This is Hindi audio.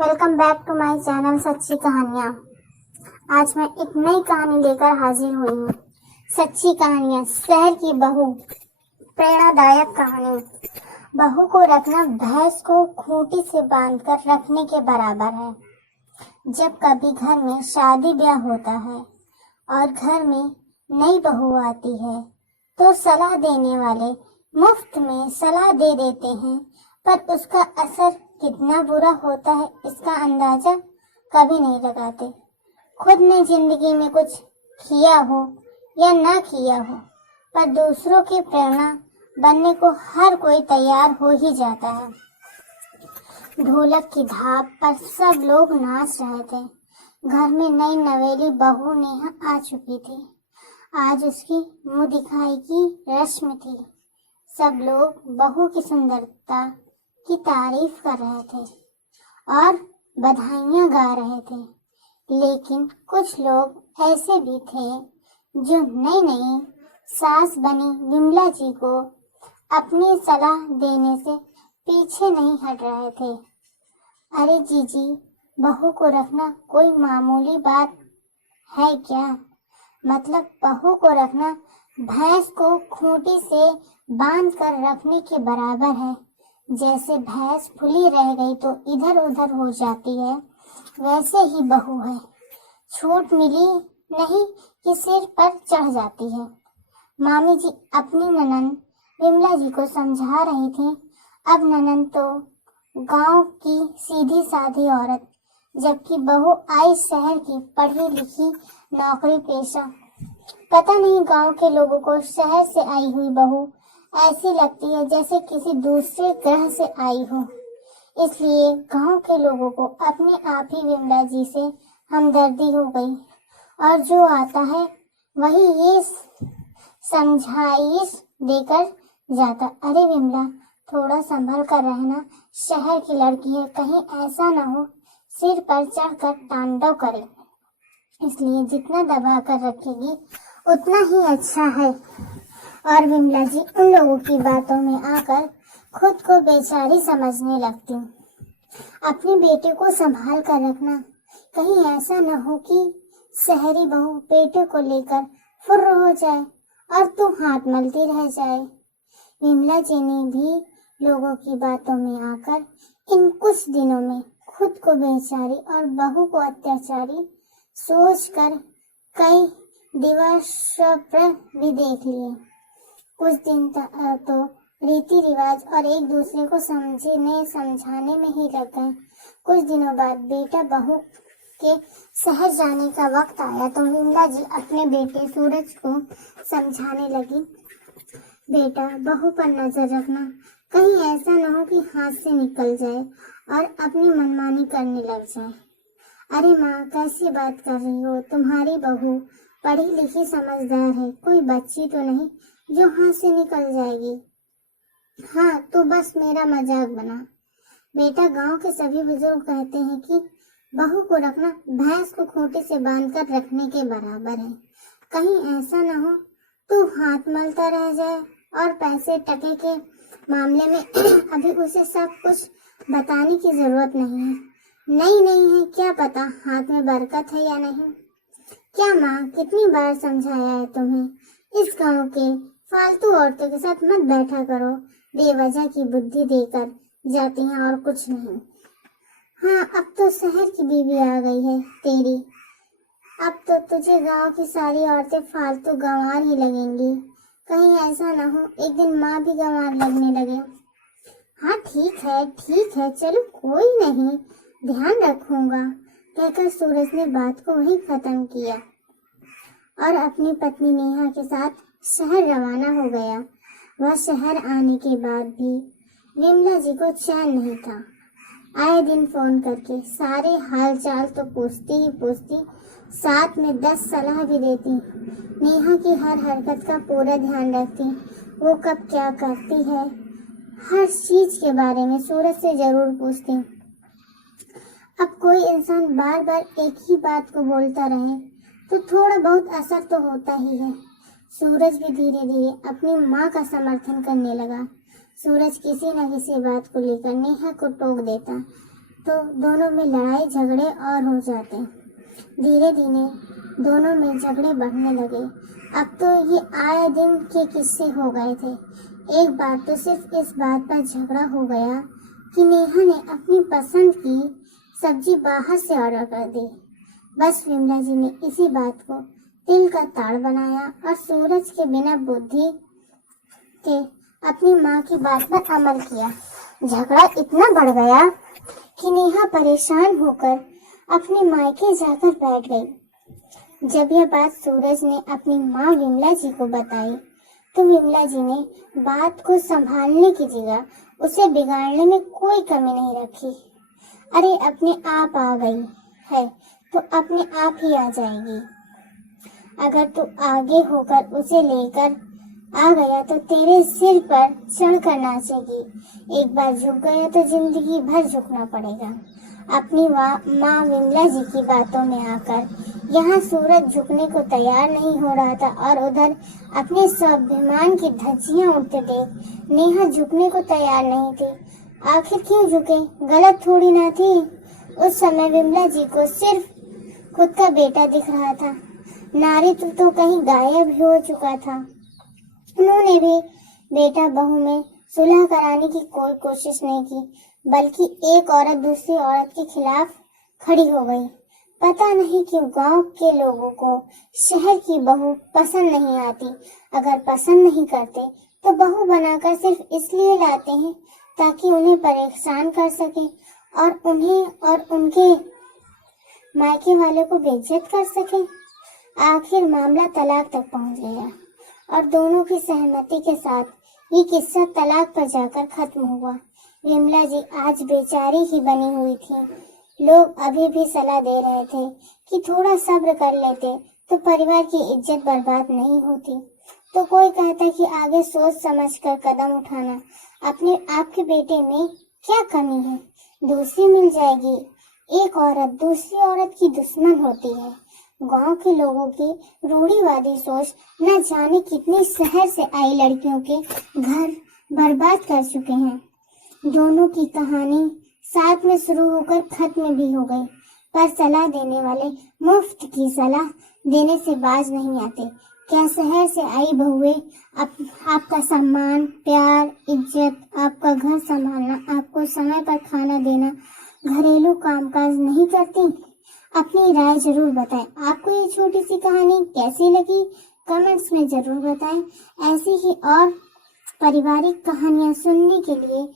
Welcome back to my channel सच्ची कहानियाँ। आज मैं एक नई कहानी लेकर हाजिर हुई हूँ। सच्ची कहानियाँ, शहर की बहू। प्रेरणादायक कहानी। बहू को रखना भैंस को खूंटी से बांधकर रखने के बराबर है। जब कभी घर में शादी ब्याह होता है और घर में नई बहू आती है तो सलाह देने वाले मुफ्त में सलाह दे देते हैं, पर उसका असर कितना बुरा होता है इसका अंदाजा कभी नहीं लगाते। खुद ने जिंदगी में कुछ किया हो या ना किया हो, पर दूसरों की प्रेरणा बनने को हर कोई तैयार हो ही जाता है। ढोलक की धाप पर सब लोग नाच रहे थे। घर में नई नवेली बहू नेहा आ चुकी थी। आज उसकी मुंह दिखाई की रस्म थी। सब लोग बहू की सुंदरता की तारीफ कर रहे थे और बधाइयां गा रहे थे, लेकिन कुछ लोग ऐसे भी थे जो नई नई सास बनी विमला जी को अपनी सलाह देने से पीछे नहीं हट रहे थे। अरे जीजी, बहू को रखना कोई मामूली बात है क्या? मतलब बहू को रखना भैंस को खूंटी से बांध कर रखने के बराबर है। जैसे भैंस फुली रह गई तो इधर उधर हो जाती है, वैसे ही बहू है। छूट मिली नहीं कि सिर पर चढ़ जाती है। मामी जी अपनी ननंद विमला जी को समझा रही थी। अब ननंद तो गांव की सीधी साधी औरत, जबकि बहू आई शहर की पढ़ी लिखी नौकरी पेशा। पता नहीं गांव के लोगों को शहर से आई हुई बहू ऐसी लगती है जैसे किसी दूसरे ग्रह से आई हो। इसलिए गांव के लोगों को अपने आप ही विमला जी से हमदर्दी हो गई और जो आता है वही ये समझाइश देकर जाता। अरे विमला, थोड़ा संभल कर रहना, शहर की लड़की है, कहीं ऐसा ना हो सिर पर चढ़कर तांडव करे। इसलिए जितना दबा कर रखेगी उतना ही अच्छा है। और विमला जी उन लोगों की बातों में आकर खुद को बेचारी समझने लगती। अपनी बेटे को संभाल कर रखना, कहीं ऐसा न हो कि शहरी बहू बेटे को लेकर फुर्र हो जाए और तू हाथ मलती रह जाए। विमला जी ने भी लोगों की बातों में आकर इन कुछ दिनों में खुद को बेचारी और बहू को अत्याचारी सोचकर कई दिवास्वप्न भी देख लिए। कुछ दिन तो रीति रिवाज और एक दूसरे को समझाने में ही लग गए। कुछ दिनों बाद बेटा बहू के शहर जाने का वक्त आया तो विमला जी अपने बेटे सूरज को समझाने लगी, बेटा बहू पर नजर रखना, कहीं ऐसा न हो कि हाथ से निकल जाए और अपनी मनमानी करने लग जाए। अरे माँ, कैसी बात कर रही हो? तुम्हारी बहू पढ़ी लिखी समझदार है, कोई बच्ची तो नहीं जो हाथ से निकल जाएगी। हाँ, तो बस मेरा मजाक बना। बेटा, गांव के सभी बुजुर्ग कहते हैं कि बहू को रखना भैंस को खूंटी से बांधकर रखने के बराबर है। कहीं ऐसा न हो तू हाथ मलता रह जाए। और पैसे टके के मामले में अभी उसे सब कुछ बताने की जरूरत नहीं है। नहीं है, क्या पता हाथ में बरकत है या नहीं। क्या माँ, कितनी बार समझाया है तुम्हें? इस गांव के फालतू औरतों के साथ मत बैठा करो, बेवजह की बुद्धि देकर जाती हैं और कुछ नहीं। हाँ, अब तो शहर की बीवी आ गई है तेरी, अब तो तुझे गांव की सारी औरतें फालतू गंवार ही लगेंगी। कहीं ऐसा ना हो एक दिन माँ भी गंवार लगने लगे। हाँ ठीक है, चलो कोई नहीं, ध्यान रखूंगा, कहकर सूरज ने बात को वहीं खत्म किया और अपनी पत्नी नेहा के साथ शहर रवाना हो गया। वह शहर आने के बाद भी विमला जी को चैन नहीं था। आए दिन फोन करके सारे हाल चाल तो पूछती, साथ में 10 सलाह भी देती। नेहा की हर हरकत का पूरा ध्यान रखती, वो कब क्या करती है, हर चीज के बारे में सूरज से जरूर पूछती। अब कोई इंसान बार बार एक ही बात को बोलता रहे तो थोड़ा बहुत असर तो होता ही है। सूरज भी धीरे धीरे अपनी माँ का समर्थन करने लगा। सूरज किसी न किसी बात को लेकर नेहा को टोक देता, तो दोनों में लड़ाई झगड़े और हो जाते। धीरे धीरे दोनों में झगड़े बढ़ने लगे। अब तो ये आए दिन के किस्से हो गए थे। एक बार तो सिर्फ इस बात पर झगड़ा हो गया कि नेहा ने अपनी पसंद की सब्जी बाहर से ऑर्डर कर दी। बस विमला जी ने इसी बात को तिल का ताड़ बनाया और सूरज के बिना बुद्धि के अपनी माँ की बात पर अमल किया। झगड़ा इतना बढ़ गया कि नेहा परेशान होकर अपने मायके जाकर बैठ गई। जब यह बात सूरज ने अपनी माँ विमला जी को बताई तो विमला जी ने बात को संभालने की जगह उसे बिगाड़ने में कोई कमी नहीं रखी। अरे अपने आप आ गई है तो अपने आप ही आ जाएगी। अगर तू आगे होकर उसे लेकर आ गया तो तेरे सिर पर चढ़कर नाचेगी। एक बार झुक गया तो जिंदगी भर झुकना पड़ेगा। अपनी माँ विमला जी की बातों में आकर यहाँ सूरज झुकने को तैयार नहीं हो रहा था और उधर अपने स्वाभिमान की धज्जियां उड़ते देख नेहा झुकने को तैयार नहीं थी। आखिर क्यों झुके? गलत थोड़ी ना थी। उस समय विमला जी को सिर्फ खुद का बेटा दिख रहा था। नारीत्व तो कहीं गायब ही हो चुका था। उन्होंने भी बेटा बहू में सुलह कराने की कोई कोशिश नहीं की, बल्कि एक औरत दूसरी औरत के खिलाफ खड़ी हो गई। पता नहीं क्यों गांव के लोगों को शहर की बहू पसंद नहीं आती। अगर पसंद नहीं करते तो बहू बनाकर सिर्फ इसलिए लाते हैं ताकि उन्हें परेशान कर सके और उन्हें और उनके मायके वाले को बेइज्जत कर सके। आखिर मामला तलाक तक पहुंच गया और दोनों की सहमति के साथ ये किस्सा तलाक पर जाकर खत्म हुआ। विमला जी आज बेचारी ही बनी हुई थी। लोग अभी भी सलाह दे रहे थे कि थोड़ा सब्र कर लेते तो परिवार की इज्जत बर्बाद नहीं होती। तो कोई कहता कि आगे सोच समझकर कदम उठाना। अपने आपके बेटे में क्या कमी है? दूसरी मिल जाएगी। एक औरत दूसरी औरत की दुश्मन होती है। गांव के लोगों की रूढ़िवादी सोच न जाने कितनी शहर से आई लड़कियों के घर बर्बाद कर चुके हैं। दोनों की कहानी साथ में शुरू होकर खत्म भी हो गई, पर सलाह देने वाले मुफ्त की सलाह देने से बाज नहीं आते। क्या शहर से आई बहुएं आपका सम्मान, प्यार, इज्जत, आपका घर संभालना, आपको समय पर खाना देना, घरेलू कामकाज नहीं करती? अपनी राय जरूर बताएं। आपको ये छोटी सी कहानी कैसी लगी कमेंट्स में जरूर बताएं। ऐसी ही और पारिवारिक कहानियां सुनने के लिए